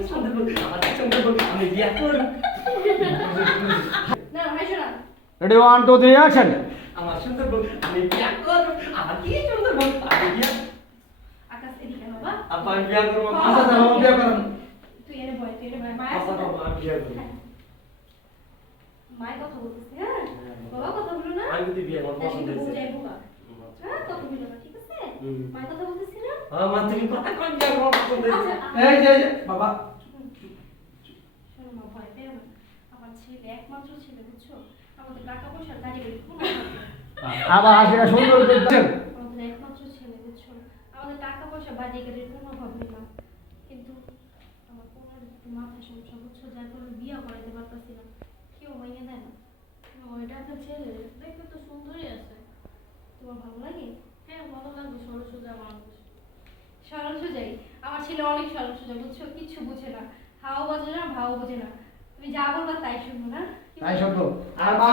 কি সুন্দর বউ, আমার কি সুন্দর বউ, আমি বিয়া করব। না হাসো না। Ready 1 2 3 action. আমার সুন্দর বউ, আমি বিয়া করব। আমার কি সুন্দর বউ, আমি বিয়া। আকাশ এদিকে বাবা। আপা আমি বিয়া করব। আচ্ছা আচ্ছা বাবা বিয়ে করেন। তুই এনে বয়, তুই এনে বয়। মা আপা আছে না? বাবা আমি বিয়া করব। মায়ের কথা বলতেছি, হ্যাঁ? বাবা কথা বলো না। আমি তো বিয়া করব তার পছন্দ সাথে বউ হয়েছে। যাইবো না। হ্যাঁ, কথা বলো না, ঠিক আছে? মায়ের কথা বলতেছি না? আমার তুমি কথা কই বিয়া করব পছন্দ হয়েছে। আচ্ছা, এই যে বাবা শোনো মা, ভয় পেও না। আমার ছেলে একমাত্র ছেলে, বুঝছো? আমাদের টাকা পয়সা গাড়ি বাড়ি কোনো অভাব নেই। আবার হাসিটা সুন্দর করে দেন। আমাদের একমাত্র ছেলে, বুঝছো? আমাদের টাকা পয়সা বাড়ি গাড়ির কোনো অভাব নেই মা। কিন্তু আমার পোলার একটু মাথা সমস্যা, বুঝছো? যার কারণে বিয়ে করাইতে পারতাছি না। কেউ মাইয়া দেয় না। ওইটা একটা ছেলে দেখতে তো সুন্দরই আছে। তোমার ভালো লাগে? হ্যাঁ ভালো লাগবে, সরু সোজা মানুষ। সরল সোজাই। আমার ছেলে অনেক সরল সোজা, বুঝছো? কিচ্ছু বুঝে না। হাও বাজে না, ভাও বোঝে না। তুমি যা বলবা তাই শুনবো না? তাই শোনো আর মা